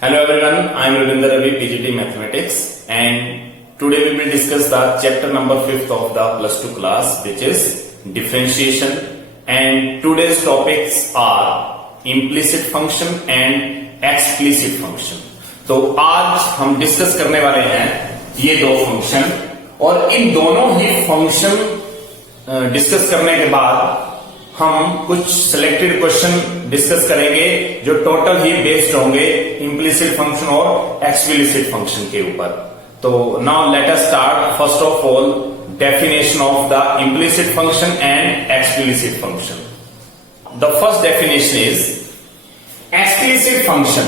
Hello everyone, I am Ravinder Ravi, PGT Mathematics, and today we will discuss the chapter number 5th of the plus 2 class, which is differentiation. And today's topics are implicit function and explicit function. तो आज हम discuss करने वाले हैं ये दो function, और इन दोनों ही फंक्शन डिस्कस करने के बाद हम कुछ सिलेक्टेड क्वेश्चन डिस्कस करेंगे जो टोटल ही बेस्ड होंगे इम्प्लिसिट फंक्शन और एक्सप्लिसिट फंक्शन के ऊपर। तो now let us start first of all definition of the implicit function and explicit function. The first definition is explicit function.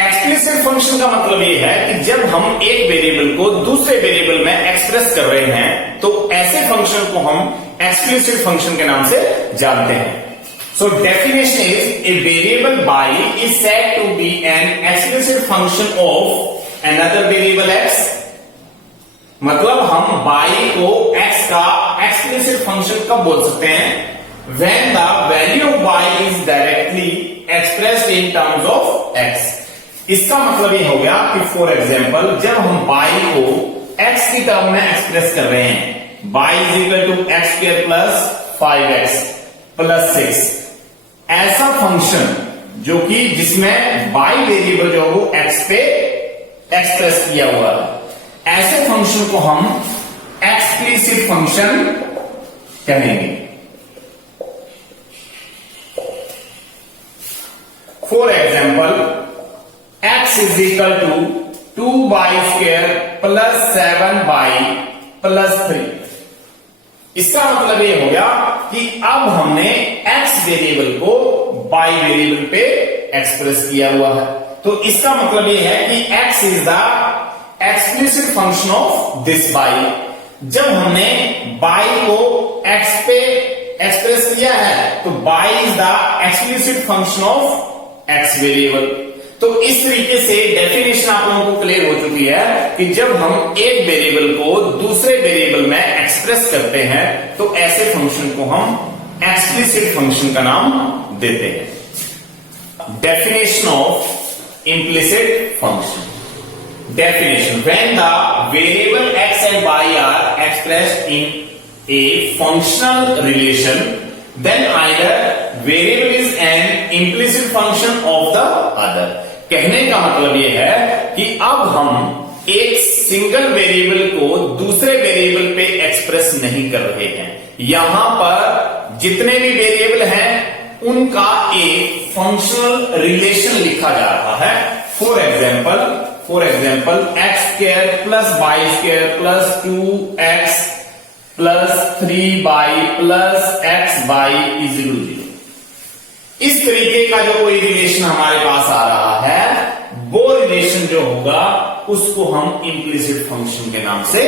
Explicit function का मतलब यह है कि जब हम एक वेरिएबल को दूसरे वेरिएबल में एक्सप्रेस कर रहे हैं तो ऐसे फंक्शन को हम एक्सप्लिसिट फंक्शन के नाम से जानते हैं। So definition is a variable y is said to be an explicit function of another variable x। मतलब हम y को x का एक्सप्लिसिट फंक्शन कब बोल सकते हैं? when the value of y is directly expressed in terms of x। इसका मतलब ये हो गया कि फॉर एग्जाम्पल जब हम y को x की टर्म में एक्सप्रेस कर रहे हैं, y is equal to x square plus 5x plus 6, ऐसा फंक्शन जो कि जिसमें y वेरिएबल जो वो x पे एक्सप्रेस किया हुआ है, ऐसे फंक्शन को हम एक्सप्लिसिट फंक्शन कहेंगे। For example x is equal to 2y square plus 7y plus 3। इसका मतलब ये हो गया कि अब हमने x वेरिएबल को y वेरिएबल पे एक्सप्रेस किया हुआ है। तो इसका मतलब ये है कि x is the explicit function of this y। जब हमने y को x पे एक्सप्रेस किया है तो y is the explicit function of x variable. तो इस तरीके से डेफिनेशन आप लोगों को क्लियर हो चुकी है कि जब हम एक वेरिएबल को दूसरे वेरिएबल में एक्सप्रेस करते हैं तो ऐसे फंक्शन को हम एक्सप्लिसिट फंक्शन का नाम देते हैं। Definition of implicit function. Definition when the variable x and y are expressed in a functional relation then either variable is an implicit function of the other. कहने का मतलब यह है कि अब हम एक सिंगल वेरिएबल को दूसरे वेरिएबल पे एक्सप्रेस नहीं कर रहे हैं। यहां पर जितने भी वेरिएबल हैं उनका एक फंक्शनल रिलेशन लिखा जा रहा है। For example x square plus y square plus 2x plus 3y plus x y is equal to 0। इस तरीके का जो कोई रिलेशन हमारे पास आ रहा है वो रिलेशन जो होगा उसको हम इम्प्लिसिट फंक्शन के नाम से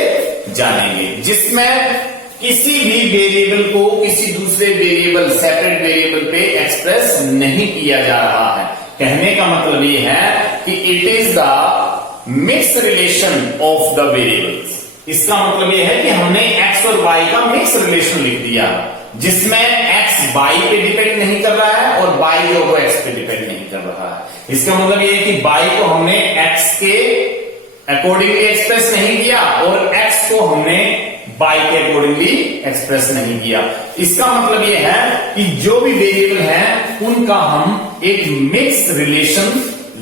जानेंगे, जिसमें किसी भी वेरिएबल को किसी दूसरे वेरिएबल सेपरेट वेरिएबल पे एक्सप्रेस नहीं किया जा रहा है। कहने का मतलब ये है कि it is the mix relation of the variables. इसका मतलब ये है कि हमने x और y का मिक्स रिलेशन लिख दिया जिसमें x y पे डिपेंड नहीं कर रहा है और y जो वो x पे डिपेंड नहीं कर रहा है। इसका मतलब ये है कि y को हमने x के अकॉर्डिंगली एक्सप्रेस नहीं किया और x को हमने y के अकॉर्डिंगली एक्सप्रेस नहीं किया। इसका मतलब ये है कि जो भी वेरिएबल हैं उनका हम एक मिक्स रिलेशन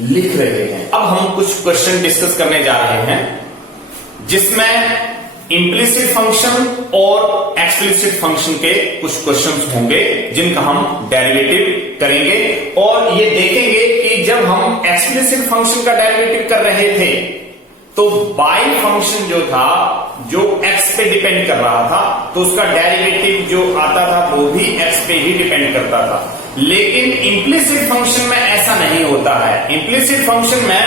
लिख रहे हैं। अब हम कुछ क्वेश्चन डिस्कस करने जा रहे हैं जिसमें इम्प्लिसिट फंक्शन और एक्सप्लिसिट फंक्शन के कुछ क्वेश्चंस होंगे जिनका हम डेरिवेटिव करेंगे, और ये देखेंगे कि जब हम एक्सप्लिसिट फंक्शन का डेरिवेटिव कर रहे थे तो y फंक्शन जो था जो x पे डिपेंड कर रहा था तो उसका डेरिवेटिव जो आता था वो भी x पे ही डिपेंड करता था। लेकिन इम्प्लिसिट फंक्शन में ऐसा नहीं होता है। इम्प्लिसिट फंक्शन में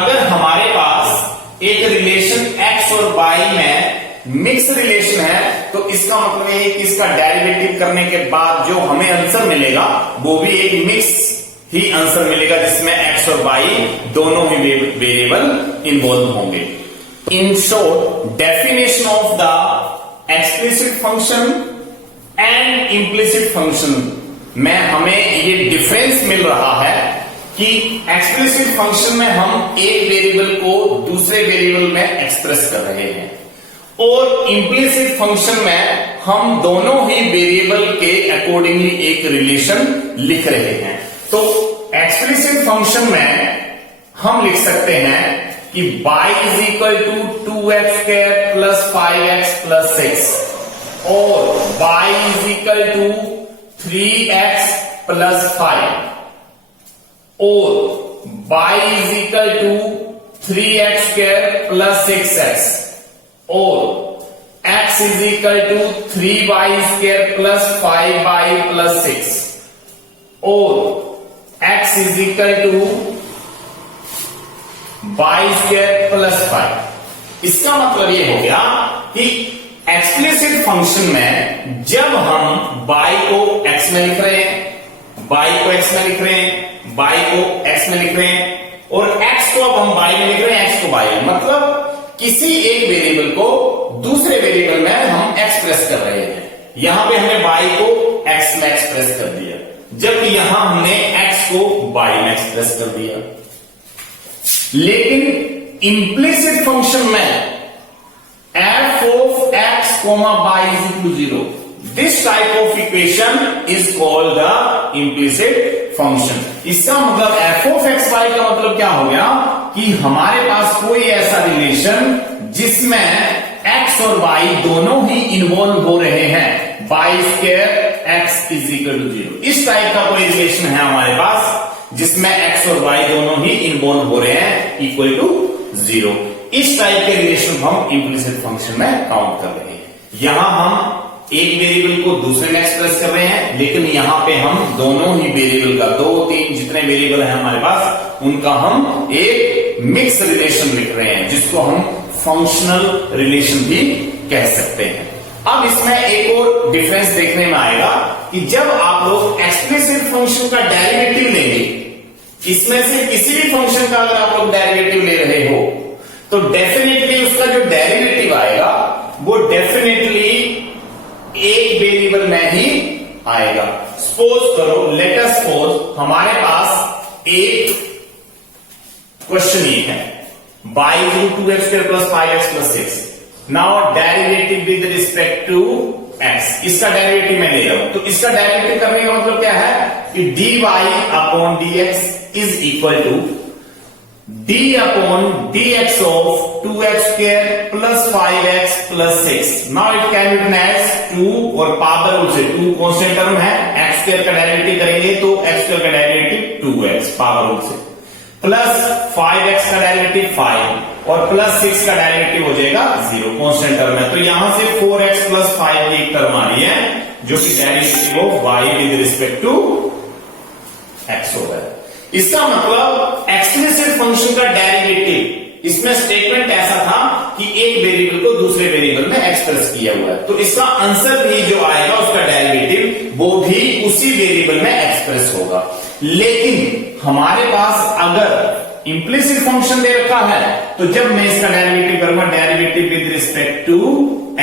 अगर हमारे पास एक रिलेशन x और y में मिक्स रिलेशन है तो इसका मतलब ये है कि इसका डेरिवेटिव करने के बाद जो हमें आंसर मिलेगा वो भी एक मिक्स ही आंसर मिलेगा जिसमें x और y दोनों ही वेरिएबल इन्वॉल्व होंगे। In short definition of the explicit function and implicit function में हमें ये डिफरेंस मिल रहा है कि एक्सप्लिसिट फंक्शन में हम एक वेरिएबल को दूसरे वेरिएबल में एक्सप्रेस कर रहे हैं और इंप्लिसिट फंक्शन में हम दोनों ही वेरिएबल के अकॉर्डिंगली एक रिलेशन लिख रहे हैं। तो एक्सप्लिसिट फंक्शन में हम लिख सकते हैं कि y is equal to 2x square plus 5x plus 6 और y is equal to 3x plus 5 और y is equal to 3x square plus 6x और x is equal to 3y square plus 5y plus 6 और x is equal to y square plus 5। इसका मतलब ये हो गया कि एक्सप्लिसिट फंक्शन में जब हम y को x में लिख रहे हैं, y को x में लिख रहे हैं, y को x में लिख रहे हैं और x को अब हम y में लिख रहे हैं, x को y में, मतलब किसी एक वेरिएबल को दूसरे वेरिएबल में हम एक्सप्रेस कर रहे हैं। यहां पे हमने y को x में एक्सप्रेस कर दिया, जबकि यहां हमने x को y में एक्सप्रेस कर दिया। लेकिन इंप्लिसिट फंक्शन में f of x, y is equal to 0. This type of equation is called the implicit function. इसका मतलब f of x, y का मतलब क्या हो गया कि हमारे पास कोई ऐसा रिलेशन जिसमें x और y दोनों ही इन्वॉल्व हो रहे हैं, y square x is equal to 0। इस टाइप का कोई रिलेशन है हमारे पास जिसमें x और y दोनों ही इन्वॉल्व हो रहे हैं इक्वल टू 0। इस टाइप के रिलेशन हम इंप्लिसिट फंक्शन में काउंट कर रहे हैं। यहां हम एक वेरिएबल को दूसरे में एक्सप्रेस कर रहे हैं, लेकिन यहां पे हम दोनों ही वेरिएबल का 2, 3 जितने वेरिएबल है हमारे पास उनका हम एक मिक्स रिलेशन लिख रहे हैं, जिसको हम फंक्शनल रिलेशन भी कह सकते हैं। अब इसमें एक और डिफरेंस देखने में आएगा कि जब आप लोग एक्सप्लिसिट फंक्शन का डेरिवेटिव लेंगे, इसमें से किसी भी फंक्शन का अगर आप लोग डेरिवेटिव ले रहे हो तो डेफिनेटली उसका जो डेरिवेटिव आएगा वो डेफिनेटली एक वेरिएबल में ही आएगा। सपोज करो, लेट अस सपोज हमारे पास एक क्वेश्चन ये है, y is 2x square plus 5x plus 6। Now derivative with respect to x, इसका डेरिवेटिव मैं ले रहा हूं। तो इसका डेरिवेटिव करने का मतलब क्या है कि dy upon dx is equal to d upon dx of 2x square plus 5x plus 6। Now it can be written as 2 और पावर रूल से 2 कांस्टेंट टर्म है, x स्क्वायर का डेरिवेटिव करेंगे तो x स्क्वायर का डेरिवेटिव 2x पावर रूल से, plus 5x का derivative 5 और प्लस 6 का डेरिवेटिव हो जाएगा 0 कांस्टेंट टर्म है। तो यहां से 4x प्लस 5 की एक टर्म आ रही है जो कि derivative of y with respect to x होगा। इसका मतलब एक्सप्लिसिट फंक्शन का डेरिवेटिव, इसमें स्टेटमेंट ऐसा था कि एक वेरिएबल को दूसरे वेरिएबल में एक्सप्रेस किया हुआ है, तो इसका आंसर भी जो आएगा उसका डेरिवेटिव वो भी उसी वेरिएबल में एक्सप्रेस होगा। लेकिन हमारे पास अगर इंप्लिसिट फंक्शन दे रखा है तो जब मैं इसका डेरिवेटिव करूंगा, derivative with respect to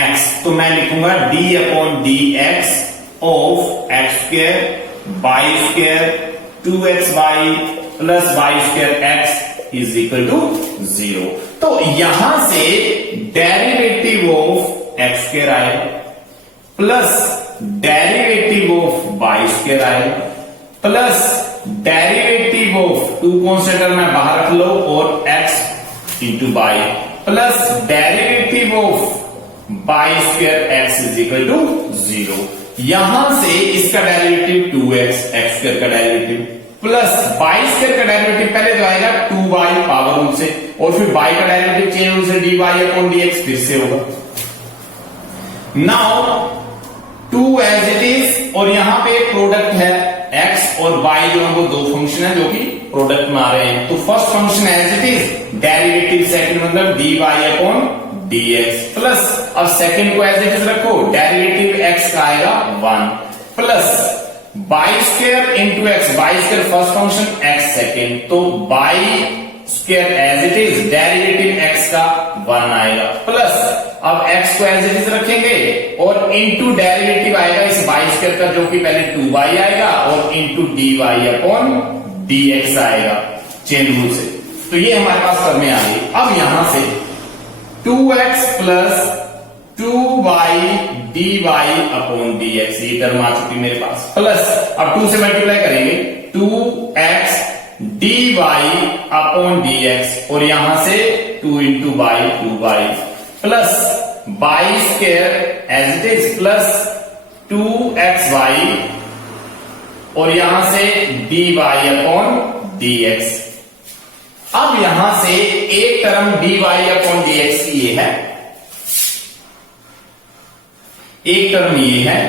x, तो मैं लिखूंगा d upon d x of x square y square 2xy plus y square x is equal to 0। तो यहां से डेरिवेटिव ऑफ x स्क्वायर आए plus derivative of y square आए plus derivative of 2 constant में बाहर रख लो और x into y plus derivative of y square x is equal to 0। यहां से इसका डेरिवेटिव 2x, x स्क्वायर का डेरिवेटिव प्लस y स्क्वायर का डेरिवेटिव पहले जो आएगा 2y पावर रूल से और फिर y का डेरिवेटिव चेन रूल से dy अपॉन dx फिर से होगा। नाउ 2 एज इट इज और यहां पे प्रोडक्ट है x और y, जो वो दो फंक्शन है जो कि प्रोडक्ट में आ रहे हैं। तो first function as it is, derivative second मतलब dy अपॉन dx प्लस, अब सेकंड को एज इट इज रखो, डेरिवेटिव x का आएगा 1 plus y square into x, y square first function x second, तो y square as it is derivative x का 1 आएगा plus, अब x को एज इट इज रखेंगे और इंटू डेरिवेटिव आएगा इस y स्क्वायर का जो कि पहले 2y आएगा और इंटू dy अपॉन dx आएगा चेन रूल से। तो ये हमारे पास करने आ गई। अब यहां से 2x plus 2y dy upon dx ये टर्म आ चुकी मेरे पास, प्लस अब 2 से मल्टीप्लाई करेंगे 2x dy अपॉन dx और यहां से 2 into y 2y plus y square as it is plus 2xy और यहां से dy अपॉन dx। अब यहां से एक टर्म dy अपॉन dx की ये है, एक टर्म ये है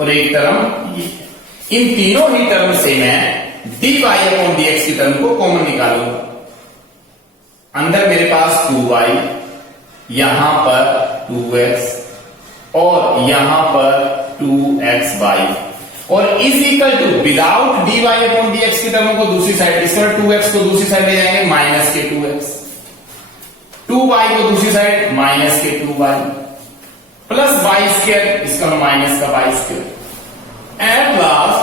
और एक टर्म ये है। इन तीनों ही टर्म से मैं dy अपॉन dx की टर्म को कॉमन निकालूंगा। अंदर मेरे पास 2y, यहां पर 2x और यहां पर 2xy और is equal to without dy upon dx की टर्म को दूसरी साइड, इस तरह 2x को दूसरी साइड ले जाएंगे माइनस के 2x, 2y को दूसरी साइड माइनस के 2y प्लस बाई स्क्वायर, इसका माइनस का by square at last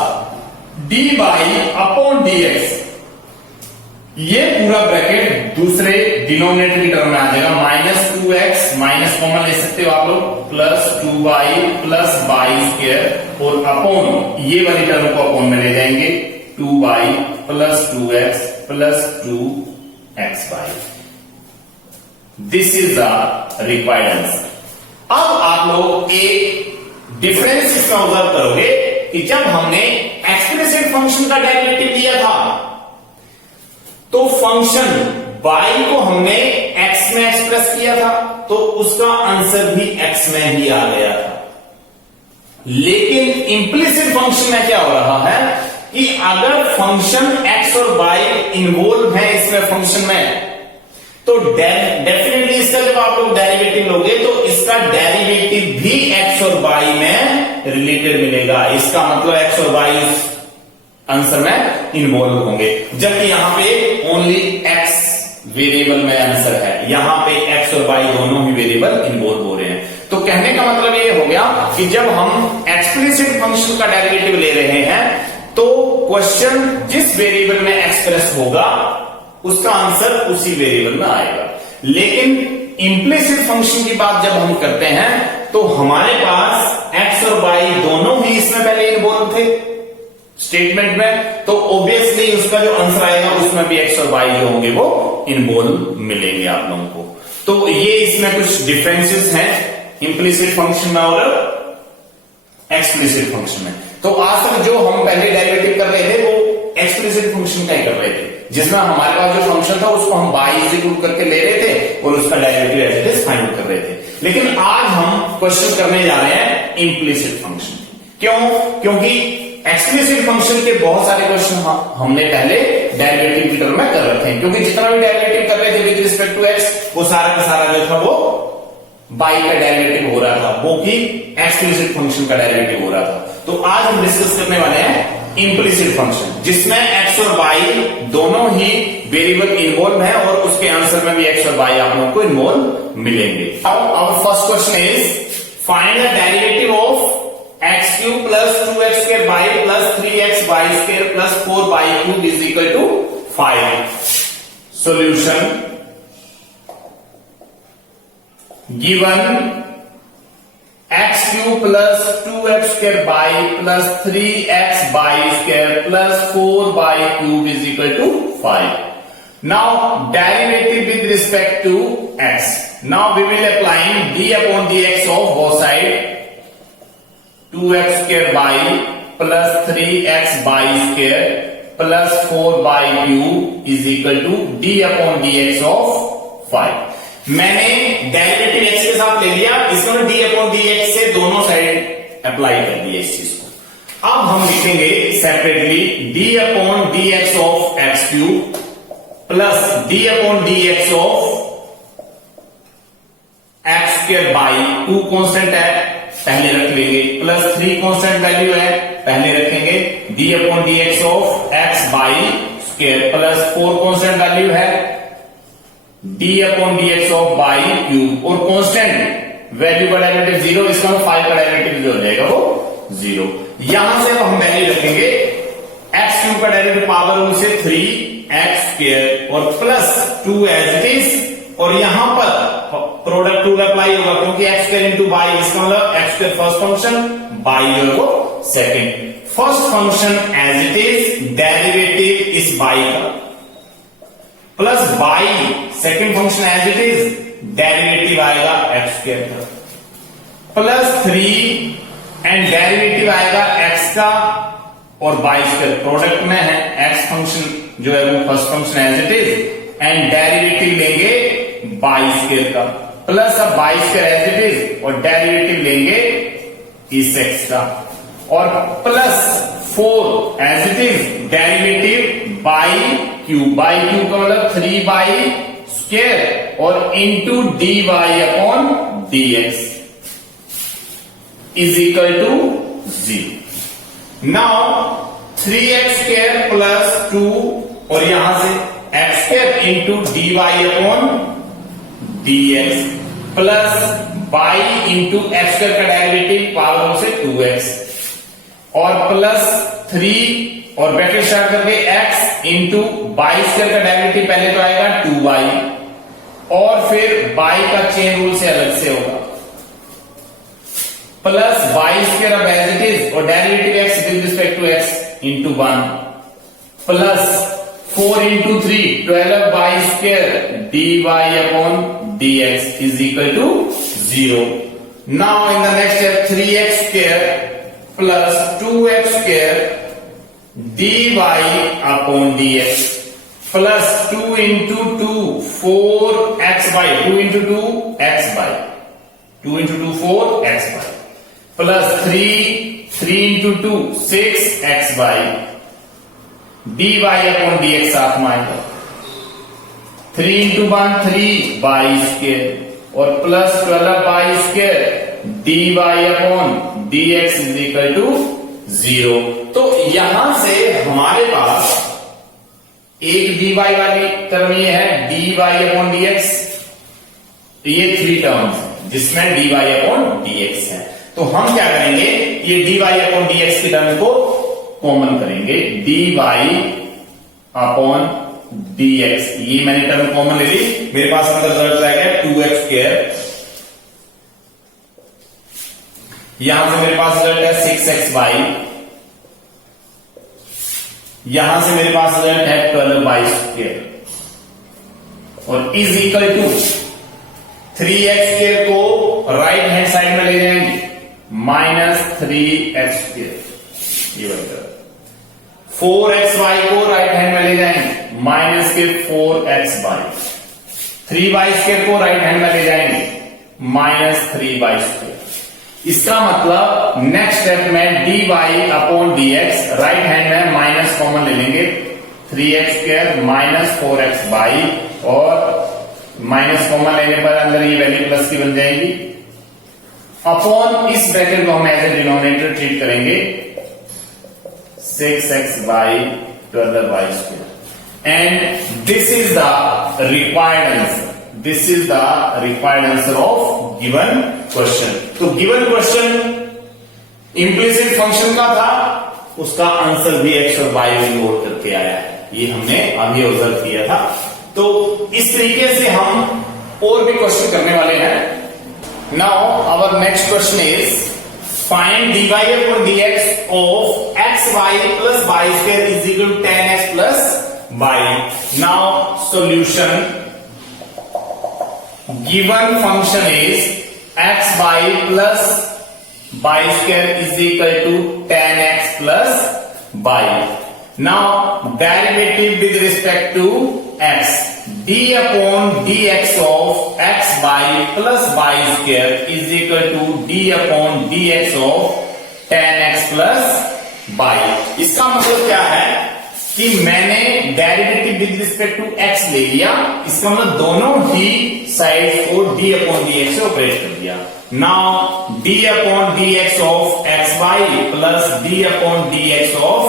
dy upon dx। ये पूरा ब्रैकेट दूसरे डिनोमिनेटर की टर्म में आ जाएगा, माइनस 2x माइनस कॉमन ले सकते हो आप लोग plus 2y plus y square और अपॉन ये वाली टर्म को अपॉन में ले जाएंगे 2y plus 2x plus 2xy। This is the required answer. अब आप लोग एक डिफरेंस इसका ऑब्जर्व करोगे कि जब हमने एक्सप्लिसिट फंक्शन का डेरिवेटिव लिया था तो फंक्शन y को हमने x में एक्सप्रेस किया था तो उसका आंसर भी x में ही आ गया था। लेकिन इंप्लिसिट फंक्शन में क्या हो रहा है कि अगर फंक्शन x और y इन्वॉल्व है इसमें फंक्शन में तो डेफिनेटली इसका जब आप लोग डेरिवेटिव लोगे तो इसका डेरिवेटिव भी x और y में रिलेटेड मिलेगा। इसका मतलब x और y उस आंसर में इन्वॉल्व होंगे, जबकि यहां पे ओनली x वेरिएबल में आंसर है, यहां पे x और y दोनों ही वेरिएबल इन्वॉल्व हो रहे हैं। तो कहने का मतलब ये हो गया कि जब हम एक्सप्लिसिट फंक्शन का डेरिवेटिव ले रहे हैं तो क्वेश्चन जिस वेरिएबल में एक्सप्रेस होगा उसका आंसर उसी वेरिएबल में आएगा। लेकिन इंप्लिसिट फंक्शन की बात जब हम करते हैं तो हमारे पास x और y दोनों ही इसमें पहले इन्वॉल्व थे स्टेटमेंट में, तो ऑब्वियसली उसका जो आंसर आएगा उसमें भी x और y जो होंगे वो इन्वॉल्व मिलेंगे आप लोगों को। तो ये इसमें कुछ डिफरेंसेस हैं इंप्लिसिट फंक्शन में और एक्सप्लिसिट फंक्शन में। तो आज तक जो हम पहले डेरिवेटिव कर रहे थे वो एक्सप्लिसिट फंक्शन का ही कर रहे थे, जिसमें हमारे पास जो फंक्शन था उसको हम y इक्वल करके ले रहे थे और उसका derivative as it is find कर रहे थे। लेकिन आज हम क्वेश्चन करने जा रहे हैं इंप्लिसिट फंक्शन। क्यों? क्योंकि एक्सप्लिसिट फंक्शन के बहुत सारे क्वेश्चन हमने पहले डेरिवेटिव की टर्म में कर रखे हैं, क्योंकि जितना भी डेरिवेटिव कर रहे थे विद रिस्पेक्ट टू x वो सारा का सारा जो था वो y का डेरिवेटिव हो रहा था, वो कि एक्सप्लिसिट फंक्शन का डेरिवेटिव हो रहा था। तो आज हम डिस्कस करने वाले हैं इंप्लिसिट फंक्शन, जिसमें x और y दोनों ही वेरिएबल इन्वॉल्व है और उसके आंसर में भी x और y आप लोगों को इन्वॉल्व मिलेंगे। Our first question is find the derivative of x cube plus 2x square y plus 3xy square plus 4y cube is equal to 5। Solution given x cube plus 2x square y plus 3xy square plus 4y cube is equal to 5। Now derivative with respect to x. Now we will apply d upon dx of both sides. 2x square y plus 3xy square plus 4y cube is equal to d upon dx of 5। मैंने derivative x के साथ ले लिया, इसमें d upon dx से दोनों side apply कर दिया इस चीज को। अब हम लिखेंगे separately d upon dx of x cube plus d upon dx of x square by 2 constant है पहले रख लेंगे, प्लस 3 कांस्टेंट वैल्यू है पहले रखेंगे, d upon dx of x by square plus 4 constant value है d upon dx of by cube और constant value का डेरिवेटिव 0, इसका 5 का डेरिवेटिव जो हो जाएगा वो 0। यहां से हम वैल्यू रखेंगे x क्यूब क्यूब का डेरिवेटिव पावर रूल से 3x² और प्लस 2 एज इट इज, और यहां पर प्रोडक्ट रूल अप्लाई होगा क्योंकि x² इंटू बाई, इसका मतलब x² फर्स्ट फंक्शन, बाई जो है वो second. First function as it is, derivative इस बाई का, plus y second function as it is, derivative आएगा x² का, प्लस 3 एंड डेरिवेटिव आएगा x का और बाई स्क्वायर, प्रोडक्ट में है x फंक्शन जो है वो first function as it is, and derivative लेंगे बाई स्क्वायर का, प्लस अब y square as it is और डेरिवेटिव लेंगे इस x का, और plus 4 as it is, derivative y cube का मतलब 3 बाई स्क्वायर और into dy upon dx is equal to 0। Now 3x² plus 2 और यहां से x² into dy upon dx plus y into x² का डेरिवेटिव पावर से 2x और plus 3 और ब्रैकेट स्टार्ट करके x इंटू बाई स्क्वायर का डेरिवेटिव पहले तो आएगा 2y और फिर बाई का चेन रूल से अलग से होगा, प्लस बाई स्क्वायर अब एज इट इज और derivative x with respect to x into 1 plus 4 into 3 12 y square dy upon dx is equal to 0। Now in the next step 3x² plus 2x² dy upon dx plus 2 into 2 4x y 2 into 2 x y 2 into 2 4x y plus 3 into 2 6x y dy upon dx साथ में आएगा 3 into 1 3 y square और plus 12 y square dy upon dx is equal to 0। तो यहां से हमारे पास एक dy वाली टर्म ये है dy अपॉन dx, ये 3 टर्म्स जिसमें dy अपॉन dx है। तो हम क्या करेंगे, ये dy अपॉन dx की टर्म को कॉमन करेंगे, dy अपॉन dx, ये मैंने टर्म कॉमन ले ली, मेरे पास अंदर रिजल्ट आएगा 2x², यहां से मेरे पास रिजल्ट है 6x/, यहां से मेरे पास रिजल्ट है 12y² और इज इक्वल टू 3x² को राइट हैंड साइड में ले जाएंगे -3x², ये बनेगा 4xy को राइट हैंड में ले जाएंगे -4x/, 3y² को राइट हैंड में ले जाएंगे -3y²। इसका मतलब नेक्स्ट स्टेप में dy upon dx right hand में माइनस कॉमन ले लेंगे 3x² -4x/ और माइनस कॉमन लेने पर अंदर ये वैल्यू प्लस की बन जाएगी, अपॉन इस ब्रैकेट को हम एज ए डिनोमिनेटर ट्रीट करेंगे 6x/12y² and this is the required answer, this is the required answer of given question. तो गिवन क्वेश्चन इंप्लिसिट फंक्शन का था, उसका आंसर भी x और y लोड करके आया है, ये हमने अभी ऑब्जर्व किया था। तो इस तरीके से हम और भी क्वेश्चन करने वाले हैं। Now our next question is find dy upon dx of xy plus y² is equal to 10x plus y। Now solution, given function is xy plus y² is equal to 10x plus y. Now derivative with respect to x, d upon dx of xy plus y² is equal to d upon dx of 10x plus y. इसका मतलब क्या है कि मैंने derivative with respect to x ले लिया, इसका मतलब दोनों ही साइड को d अपॉन dx से ऑपरेट कर दिया। Now d upon dx of xy plus d upon dx of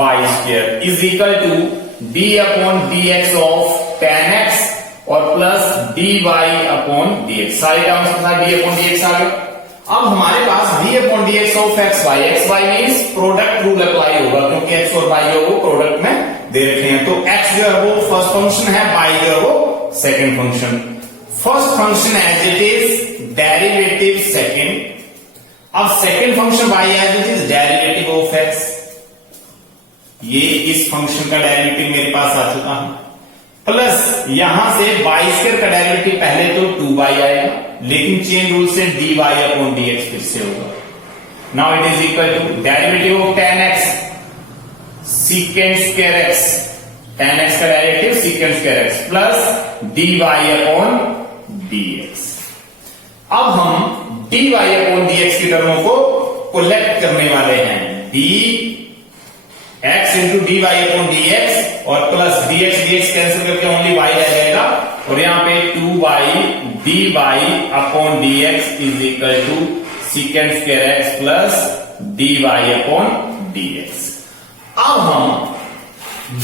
y² is equal to d upon dx of 10x और प्लस dy अपॉन dx, सारे टर्म्स के साथ d अपॉन dx आ गए। अब हमारे पास d/dx of xy means product rule apply होगा, क्योंकि x और y जो वो प्रोडक्ट में दे रखे हैं। तो x जो है वो फर्स्ट फंक्शन है, y जो है वो second function. First function as it is derivative second, अब second function y as it is derivative of x। ये इस फंक्शन का डेरिवेटिव मेरे पास आ चुका है, प्लस यहां से y² का डेरिवेटिव पहले तो 2y आएगा, लेकिन चेन रूल से dy/dx फिर से होगा। Now it is equal to derivative of tan x secant square x, tan x का डेरिवेटिव secant square x plus dy/dx। अब हम dy/dx की टर्मों को कोलेक्ट करने वाले हैं, x इंटू dy/dx और प्लस dx कैंसिल करके ओनली y रह जाएगा, और यहां पे 2y dy/dx is equal to secant square x plus dy/dx। अब हम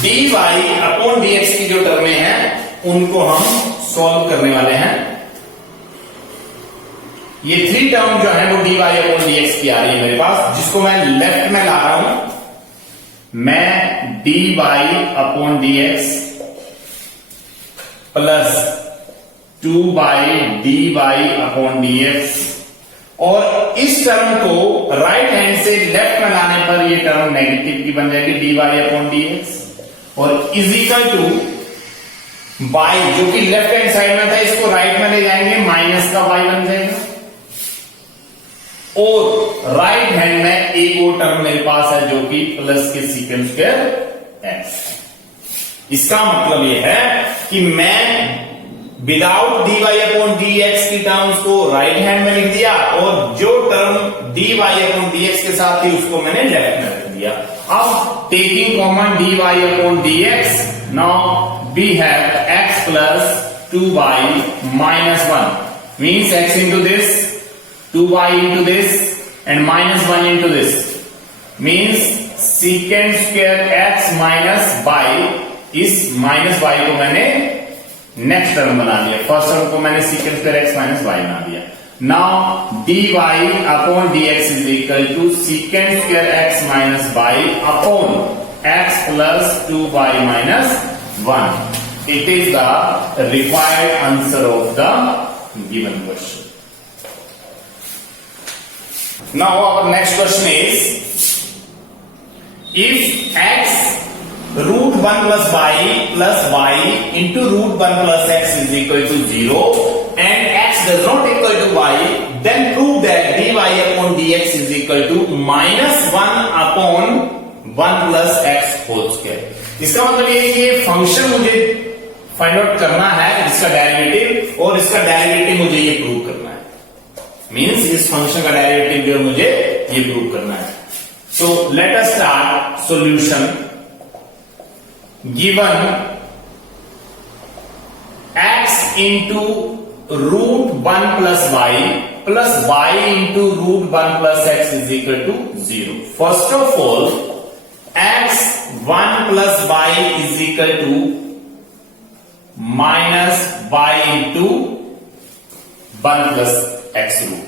dy/dx की जो टर्में हैं उनको हम सॉल्व करने वाले हैं। ये 3 टर्म जो है वो dy/dx की आ रही है मेरे पास, जिसको मैं लेफ्ट में ला रहा हूं। मैं dy/dx प्लस 2/dy/dx, और इस टर्म को राइट हैंड से लेफ्ट में लाने पर ये टर्म नेगेटिव की बन जाएगी dy/dx, और इज इक्वल टू y जो कि लेफ्ट हैंड साइड में था इसको राइट में ले जाएंगे, माइनस का y बन जाएगा, और राइट हैंड में एक और टर्म मेरे पास है जो कि प्लस के secant square x। इसका मतलब यह है कि मैं विदाउट dy/dx की टर्म्स को राइट हैंड में लिख दिया, और जो टर्म dy/dx के साथ थी उसको मैंने लेफ्ट में रख दिया। अब taking common dy/dx, now we have x plus 2y minus 1 means x into this, 2y into this and minus 1 into this means secant square x minus y। इस माइनस y को मैंने नेक्स्ट टर्म बना दिया, first term को मैंने secant square x minus y बना दिया। Now dy/dx is equal to secant square x minus y upon x plus 2y minus 1। It is the required answer of the given question. Now our next question is, if x root 1 plus y into root 1 plus x is equal to 0 and x does not equal to y, then prove that dy/dx is equal to minus 1 upon 1 plus x whole square। इसका मतलब ये कि ये function मुझे find out करना है, इसका derivative, और इसका डेरिवेटिव मुझे ये प्रूव करना है, मीन्स इस फंक्शन का डेरिवेटिव जो मुझे ये प्रूव करना है। So let us start solution. Given x into root 1 plus y into root 1 plus x is equal to 0। First of all x 1 plus y is equal to minus y into 1 plus x root.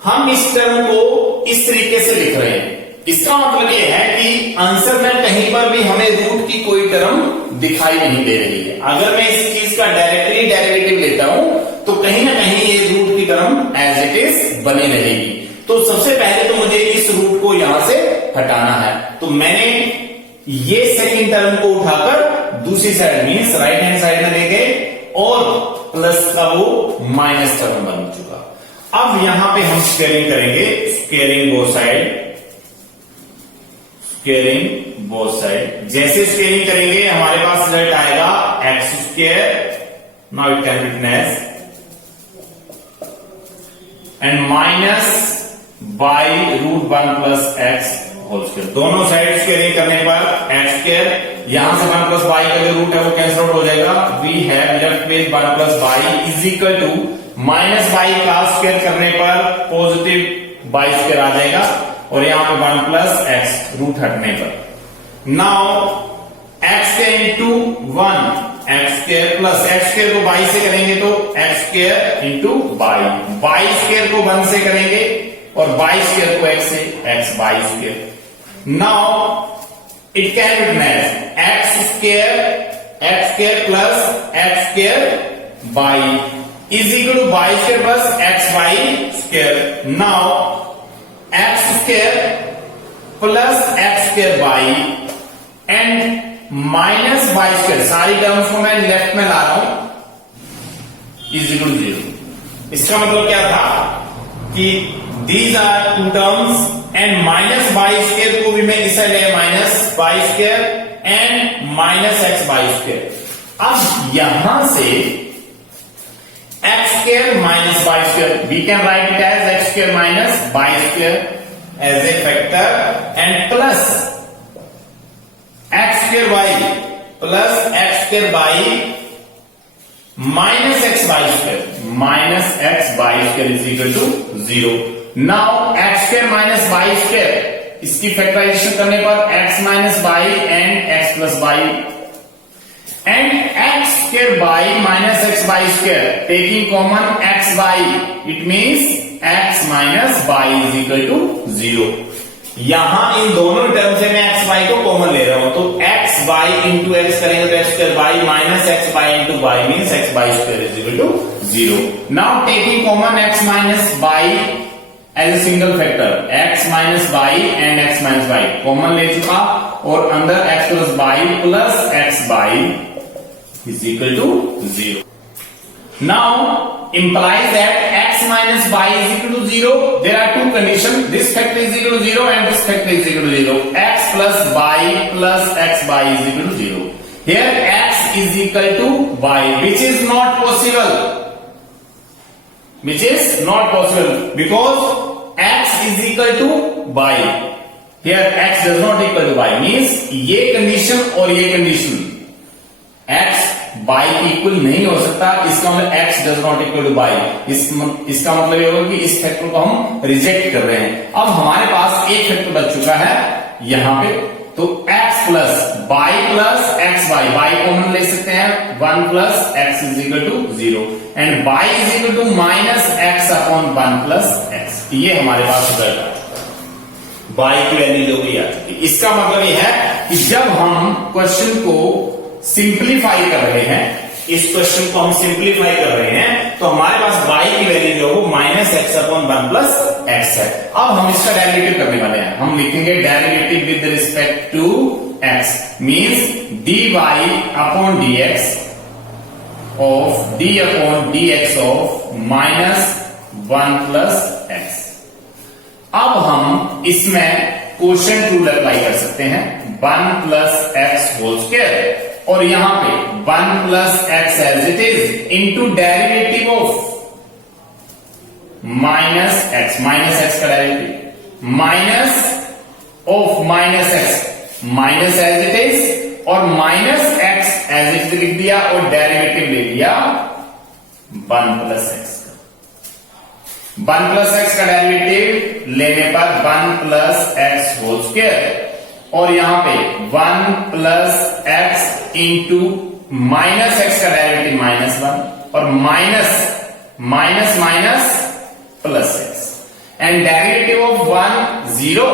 हम इस term को इस तरीके से लिख रहे हैं, इसका मतलब यह है कि आंसर में कहीं पर भी हमें रूट की कोई टर्म दिखाई नहीं दे रही है। अगर मैं इस चीज का डायरेक्टली डेरिवेटिव लेता हूं तो कहीं ना कहीं ये रूट की टर्म एज इट इज बनी रहेगी। तो सबसे पहले तो मुझे इस रूट को यहां से हटाना है, तो मैंने ये सेकंड टर्म को उठाकर दूसरी side means right hand side में ले गए, और प्लस का वो माइनस टर्म बन चुका। अब यहां पे हम स्क्वेयरिंग करेंगे, स्क्वेयरिंग बोथ साइड। जैसे स्क्वेयरिंग करेंगे हमारे पास रिजल्ट आएगा x square, now it can written as, and minus y root 1 plus x whole square. दोनों साइड स्क्वेयरिंग करने पर एक्स स्क्वायर, यहां से 1 प्लस वाई का जो रूट है वो कैंसिल आउट हो जाएगा। We have left with 1 plus y is equal to minus y का स्क्वायर करने पर पॉजिटिव वाई स्क्वायर आ जाएगा, और यहां पे 1 प्लस एक्स रूट हटने पर। नाउ एक्स के into 1 x square plus x square को बाई से करेंगे तो x square into y, y square को 1 से करेंगे और बाई स्क्वायर को एक्स से, x y square. Now it can be written as x square plus x square y is equal to y square plus x y square. Now x square plus x square y and minus y square, सारी terms को मैं left में ला रहा हूं, is equal to 0। इसका मतलब क्या था कि these are two terms and minus y square को भी मैं इसे ले minus y square and minus x y square. अब यहां से x square minus y square we can write it as x square minus y square as a factor and plus x square y plus x square y minus x y square, minus x y square is equal to 0। Now x square minus y square, इसकी factorisation करने पर x minus y and x plus y and x square y minus x y square taking common x y, it means x minus y is equal to 0। यहां इन दोनों term से मैं x by को common ले रहा हूं तो x y into x करेंगे तो x square y minus x y into y means x y square is equal to 0। Now taking common x minus y as a single factor, x minus y and x minus y common ले चुका और अंदर x plus y plus x y is equal to 0। Now implies that x minus y is equal to 0. There are two conditions. This factor is equal to 0 and this factor is equal to 0. X plus y plus x y is equal to 0. Here x is equal to y, which is not possible. Which is not possible because x is equal to y. Here x does not equal to y means ये condition और ये condition x by की equal नहीं हो सकता, इसका मतलब x does not equal to by, इसका मतलब ये होगा कि इस फैक्टर को हम रिजेक्ट कर रहे हैं। अब हमारे पास एक फैक्टर बच चुका है यहां पे, तो x plus y plus x y, y common ले सकते हैं 1 plus x is equal to 0 and y is equal to minus x upon 1 plus x, ये हमारे पास रिजल्ट आ चुका, बाई की वैल्यू जो भी आ चुकी। इसका मतलब ये है कि जब हम क्वेश्चन को सिंप्लीफाई कर रहे हैं, इस क्वेश्चन को हम सिंप्लीफाई कर रहे हैं तो हमारे पास y की वैल्यू जो है minus x upon 1 plus x है। अब हम इसका डेरिवेटिव करने वाले हैं, हम लिखेंगे derivative with respect to x means dy upon dx of d upon dx of minus 1 plus x. अब हम इसमें क्वोशिएंट रूल अप्लाई कर सकते हैं, 1 प्लस एक्स होल स्क्वायर और यहां पे 1 plus x as it is into derivative of minus x का derivative minus of minus x minus as it is और माइनस एक्स एज इट लिख दिया और डेरिवेटिव ले लिया 1 प्लस एक्स का। 1 प्लस एक्स का डेरिवेटिव लेने पर 1 प्लस एक्स होल स्क्वायर और यहां पे 1 plus x into minus x का डेरिवेटिव माइनस 1 और minus minus plus x and derivative of 1 0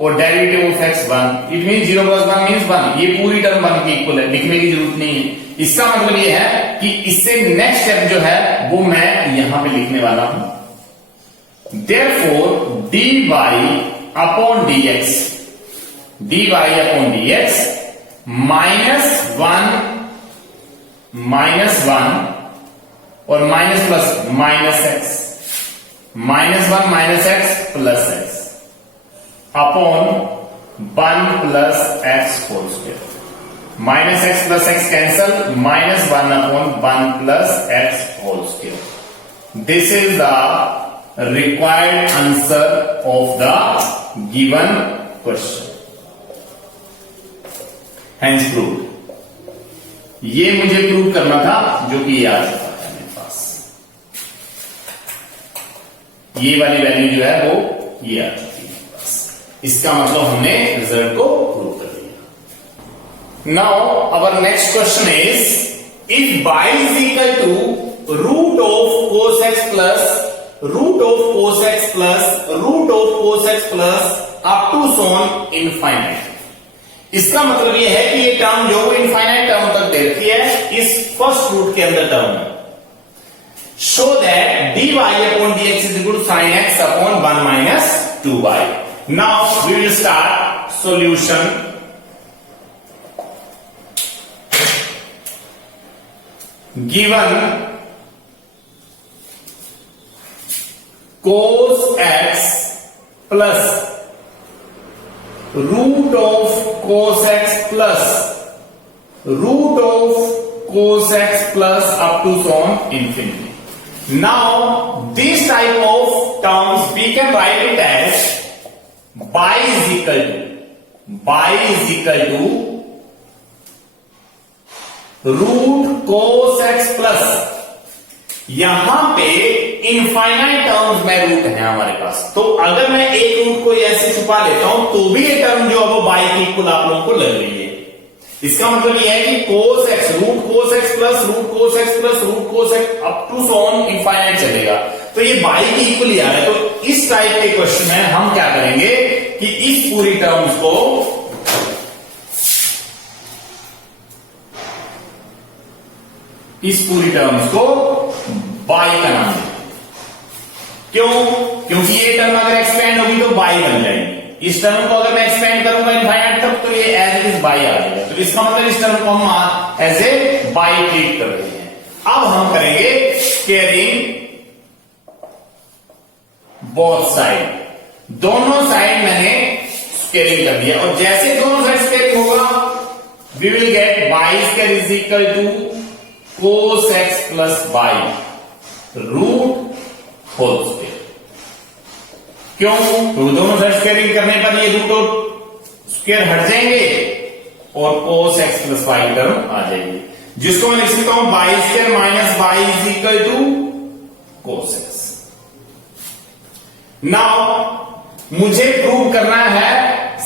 और derivative of x 1, it mean 0 plus 1 means 1। ये पूरी टर्म 1 की इक्वल है, लिखने की जरूरत नहीं है। इसका मतलब ये है कि इससे नेक्स्ट स्टेप जो है वो मैं यहां पे लिखने वाला हूं, therefore dy upon dx minus 1 और minus plus minus x -1 minus x plus x upon 1 plus x whole square. Minus x plus x cancel, -1 upon 1 plus x whole square. This is the required answer of the given question. Hence proved. ये मुझे prove करना था जो कि ये आ चुका है मेरे पास, ये वाली वैल्यू जो है वो ये आ चुकी है पास। इसका मतलब हमने रिजल्ट को प्रूव कर दिया। Now our next question is if y is equal to root of cos x plus root of cos x plus root of cos x plus up to so on infinite. इसका मतलब यह है कि ये term जो infinite term तक दे रखी है इस फर्स्ट रूट के अंदर टर्म है। Show that dy upon dx is equal to sin x upon 1 minus 2y। Now we will start solution. Given cos x plus root of cos x plus root of cos x plus up to so on infinity. Now this type of terms we can write it as y is equal to root cos x plus, यहां पे infinite terms में root है हमारे पास, तो अगर मैं एक root को ऐसे छुपा लेता हूं तो भी ये टर्म जो है वो बाई की इक्वल आप लोगों को लग रही है। इसका मतलब यह है कि cos x root cos x plus root cos x plus root cos x up to so on infinite चलेगा, तो ये बाई की इक्वल ही आ रहा है। तो इस टाइप के क्वेश्चन में हम क्या करेंगे कि इस पूरी टर्म्स को बाई का नाम दें। क्यों? क्योंकि ये टर्म अगर एक्सपेंड होगी तो बाई बन जाएगी। इस टर्म को अगर मैं एक्सपेंड करूंगा इनफाइनाइट तक तो ये एज इट इज बाई आ जाएगा। तो इसका मतलब इस टर्म को हम एज ए बाई ट्रीट कर रहे हैं। अब हम करेंगे स्क्वेयरिंग बोथ साइड, दोनों साइड मैंने स्क्वेयरिंग कर दिया और जैसे दोनों साइड स्क्वेयरिंग होगा we will get y square is equal to cos x plus y root whole square. क्यों? तो दोनों साइड स्क्वेयरिंग करने पर ये रूट और स्क्वायर हट जाएंगे और cos x प्लस y की टर्म आ जाएगी, जिसको मैं लिख सकता हूं y square minus y is equal to cos x। Now मुझे प्रूव करना है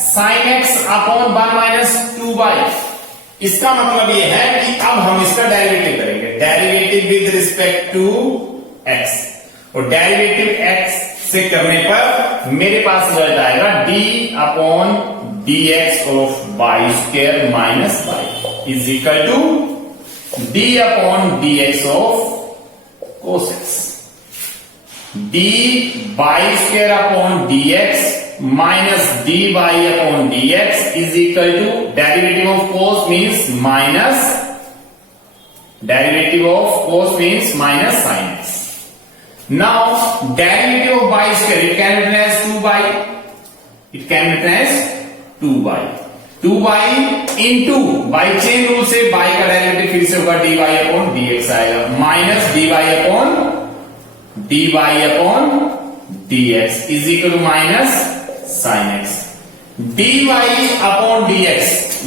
sin x upon 1 minus 2y। इसका मतलब यह है कि अब हम इसका डेरिवेटिव करेंगे, derivative with respect to x, और डेरिवेटिव x से करने पर मेरे पास रिजल्ट आएगा d upon dx of y square minus y is equal to d upon dx of cos x। d y square upon dx minus dy upon dx is equal to derivative of cos means minus derivative of cos means minus sin x। Now derivative of y square it can written as 2y, it can written as 2y into by chain rule से y का derivative फिर से होगा dy upon dx आएगा minus dy upon dx is equal to minus sin x। dy upon dx,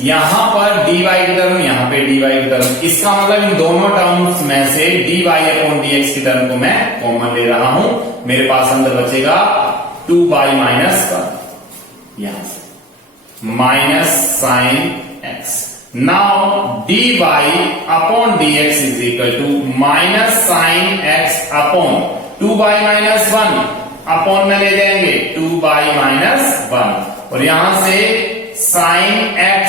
यहां पर dy की term यहां पे dy की टर्म, इसका मतलब इन दोनों टर्म्स में से dy अपॉन dx की टर्म को मैं कॉमन ले रहा हूं। मेरे पास अंदर बचेगा 2y माइनस 1 यहां से minus sin x। Now dy upon dx is equal to minus sin x upon 2y minus 1 upon में ले जाएंगे 2y माइनस 1 और यहां से sin x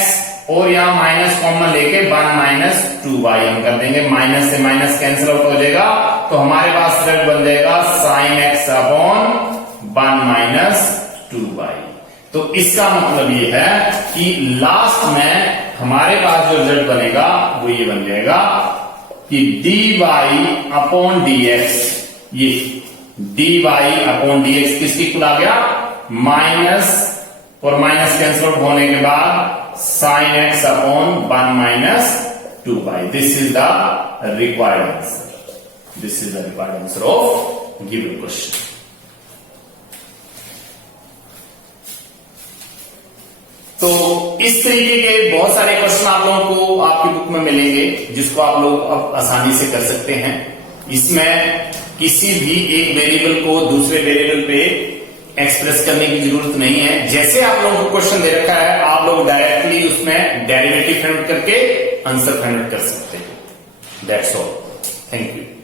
और यहां माइनस कॉमन लेके 1 माइनस 2y हम कर देंगे, माइनस से माइनस कैंसिल आउट हो जाएगा तो हमारे पास रिजल्ट बन जाएगा sin x upon 1 minus 2y। तो इसका मतलब ये है कि लास्ट में हमारे पास जो रिजल्ट बनेगा वो ये बन जाएगा कि dy अपॉन dx, ये dy अपॉन dx किसकी इक्वल आ गया माइनस और माइनस कैंसिल आउट होने के बाद sin x upon 1 minus 2y। This is the required answer, this is the required answer of given question. तो इस तरीके के बहुत सारे क्वेश्चन आप लोगों को आपकी बुक में मिलेंगे जिसको आप लोग अब आसानी से कर सकते हैं। इसमें किसी भी एक वेरिएबल को दूसरे वेरिएबल पे एक्सप्रेस करने की जरूरत नहीं है। जैसे आप लोगों को क्वेश्चन दे रखा है आप लोग डायरेक्टली उसमें डेरिवेटिव फाइंड आउट करके आंसर फाइंड आउट कर सकते हैं। That's all, thank you.